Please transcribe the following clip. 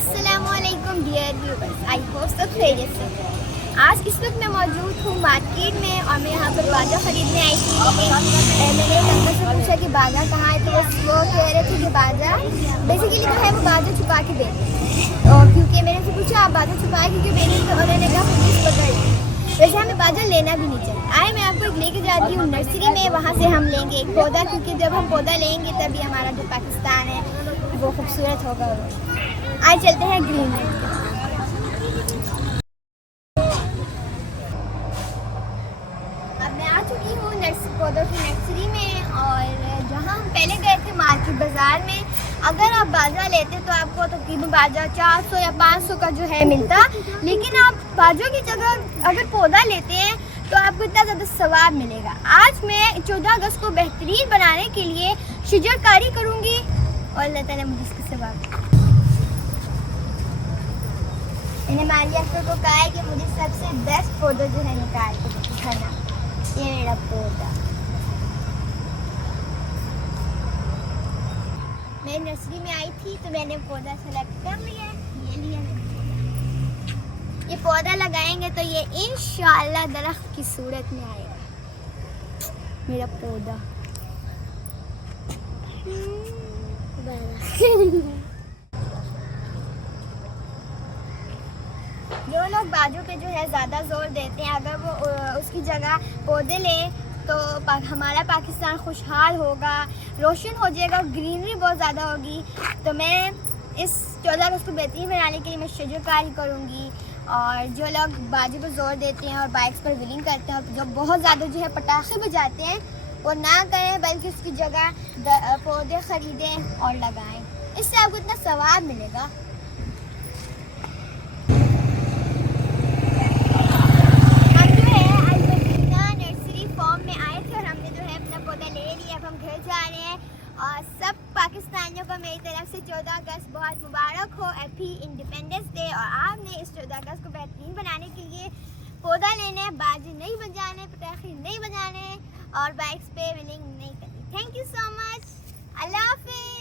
अस्सलामुअलैकुम dear viewers, I hope सब खैरियत से। आज इस वक्त मैं मौजूद हूँ मार्केट में और मैं यहाँ पर बाजा ख़रीदने आई थी। मैंने एक अंकल से पूछा कि बाजा कहाँ है, तो वो कह रहे थे कि बाजा बेसिकली जो है वो बाजा छुपा के देते हैं। और क्योंकि मैंने उनसे पूछा आप बाजा छुपा के क्यों देंगे, तो उन्होंने कहा पुलिस पकड़। वैसे हमें बाजा लेना भी नहीं चाहिए। आए मैं आपको एक लेके जाती हूँ नर्सरी में, वहाँ से हम लेंगे एक पौधा, क्योंकि जब हम पौधा लेंगे तभी हमारा जो पाकिस्तान है वो खूबसूरत होगा। आए चलते हैं ग्रीन में। अब मैं आ चुकी हूँ पौधों की नर्सरी में, और जहाँ हम पहले गए थे मार्केट बाज़ार में, अगर आप बाजा लेते तो आपको तकरीबन बाजा 400 या 500 का जो है मिलता, लेकिन आप बाजों की जगह अगर पौधा लेते हैं तो आपको इतना ज़्यादा सवाब मिलेगा। आज मैं 14 अगस्त को बेहतरीन बनाने के लिए शजरकारी करूँगी और अल्लाह ताला मुझे इसका सवाब। मैंने मालिया को कहा है कि मुझे सबसे बेस्ट पौधा जो है निकाल के दिखाना। ये मेरा पौधा, मैं नर्सरी में आई थी तो मैंने पौधा सेलेक्ट कर लिया है। ये लिया मैंने पौधा। ये पौधा लगाएंगे तो ये इंशाअल्लाह दरख्त की सूरत में आएगा मेरा पौधा। जो लोग बाजू पे जो है ज़्यादा जोर देते हैं, अगर वो उसकी जगह पौधे लें तो हमारा पाकिस्तान खुशहाल होगा, रोशन हो जाएगा, ग्रीनरी बहुत ज़्यादा होगी। तो मैं इस 14 अगस्त को बेहतरीन बनाने के लिए मैं शजरकारी करूँगी। और जो लोग बाजू पे जोर देते हैं और बाइक्स पर व्हीलिंग करते हैं, जो बहुत ज़्यादा जो है पटाखे बजाते हैं, वो ना करें, बल्कि उसकी जगह पौधे ख़रीदें और लगाएं। इससे आपको इतना सवाब मिलेगा। और सब पाकिस्तानियों को मेरी तरफ से 14 अगस्त बहुत मुबारक हो, हैप्पी इंडिपेंडेंस डे। और आपने इस 14 अगस्त को बेहतरीन बनाने के लिए पौधा लेने, बाजे नहीं बजाने, पटाखे नहीं बजाने और बाइक्स पे व्हीलिंग नहीं करनी। Thank you so much. अल्लाह हाफिज़।